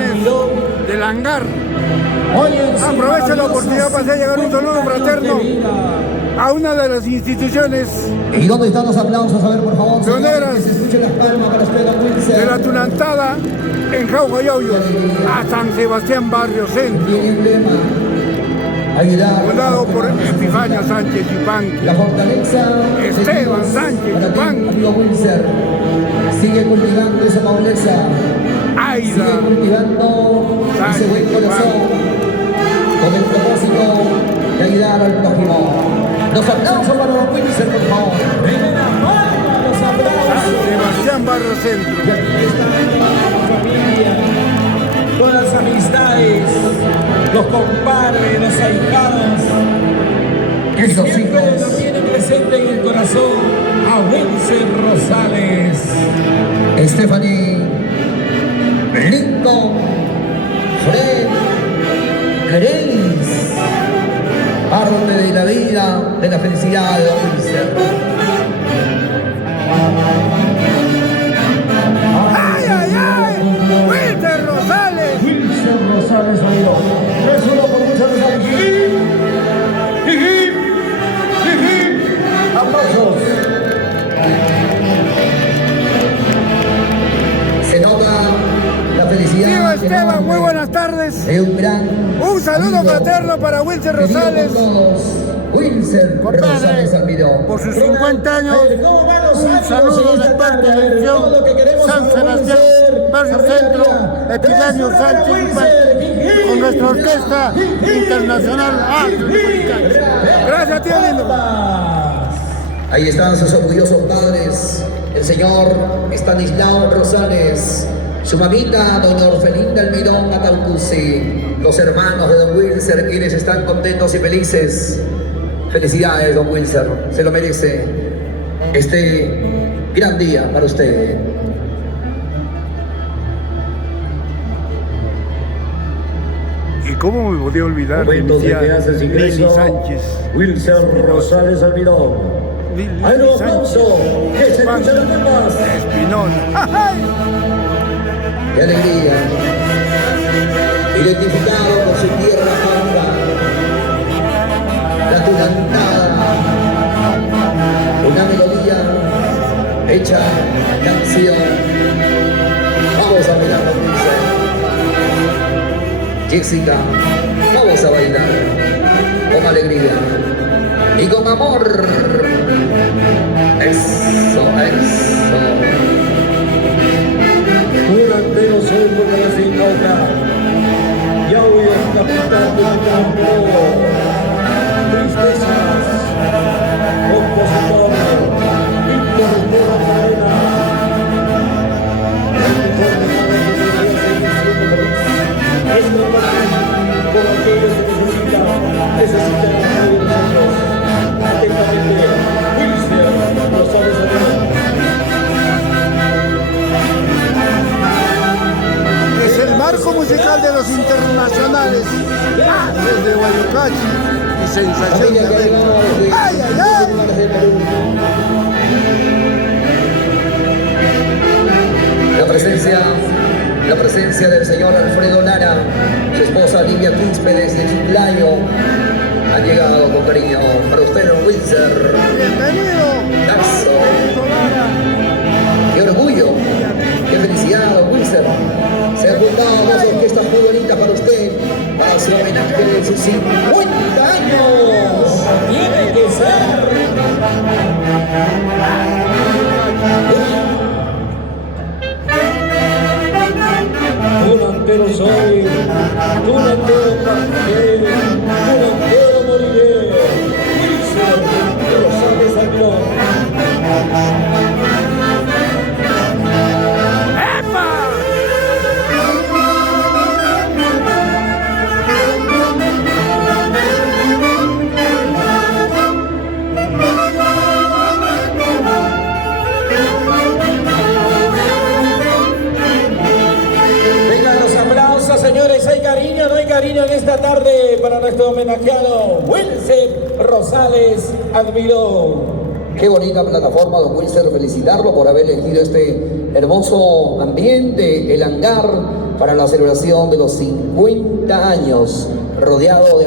instalaciones del hangar. Aprovecho la oportunidad para hacer llegar un saludo fraterno a una de las instituciones ¿Y dónde están los aplausos? A ver, por favor. pioneras Que se escuchen las palmas para usted, don Wilson. de la tunantada en Jaujayauyos, a San Sebastián Barrio Centro, Bien el lema. Aguilar. fundado por Epifania Sánchez Yupanqui. La fortaleza. Esteban Sánchez Para ti, Yupanqui. amigo Wilson. Sigue cultivando esa nobleza. Aida Sigue cultivando ese Sánchez buen corazón. Con el propósito de ayudar al prójimo. Los aplausos para don Wilson, por favor. Primera palma, los San aplausos. Sebastián Barrio Centro. Y aquí está la familia, todas las amistades, los compadres, los ahijados, que Esos siempre hijos. lo tienen presente en el corazón a Wilson Rosales. Stephanie, Lincoln, Fred, Grace, parte de la vida, de la felicidad de don Wilson. ¡Ay, ay, ay! ¡Wilson Rosales! Wilson Rosales salió. 3-1 por Wilson Rosales. Aplausos. Se nota la felicidad. Tío que Esteban, nos muy buenas tardes. de un gran Un saludo amigo, fraterno para Wilson querido Rosales, por todos, Wilson Rosales Almirón. por sus 50 años. ¿Cómo van los Un ánimos saludo en de esta parte tarde? de la Todo lo que región queremos San Sebastián, Barrio Centro, Epifanio Sánchez Yupanqui, con nuestra orquesta internacional. Gracias, tío lindo. Ahí están sus orgullosos padres, el señor Estanislao Rosales, su mamita, doña Orfelinda Almirón Ataucusi, los hermanos de don Wilson, quienes están contentos y felices. Felicidades, don Wilson, se lo merece este gran día para usted. ¿Y cómo me podía olvidar de mi Momentos de tía que haces Lili ingreso Sánchez? Wilson Rosales Almirón. Hay un aplauso que se escucha en las palmas. Espinola. ¡Qué alegría! Identificado por su tierra pampa, la tunantada, una melodía hecha canción. Vamos a mirar la pizza. Jessica, vamos a bailar con alegría y con amor. Eso, eso. Un antero suelto que les invoca. Ya hoy es capitán del campo. Tristezas. Compositor. Interruptor de arena. El mejor de cada que debería seguir siendo feliz. Esto por aquellos que necesitan el apoyo de nosotros. Atentamente, Wilson Rosales Almirón. Es el marco musical de los internacionales. Desde Guayucachi y Sensación de América. ¡Ay, ay, ay! La presencia del señor Alfredo Lara, su esposa Livia Quispe desde Chiclayo, han llegado con cariño para usted, don Wilson. ¡Bienvenido! Eso. Lara. ¡Qué orgullo! ¡Qué felicidad, don Wilson! Se han juntado dos orquestas muy bonitas para usted, para su homenaje de sus 50 años. Tiene que ser. Un antero soy, un antero partiré, un antero moriré. Wilson Rosales Almirón. Vengan los aplausos, señores. Hay cariño, no hay cariño en esta tarde para nuestro homenajeado Wilson Rosales Almirón. Qué bonita plataforma, don Wilster, felicitarlo por haber elegido este hermoso ambiente, el hangar, para la celebración de los 50 años, rodeado de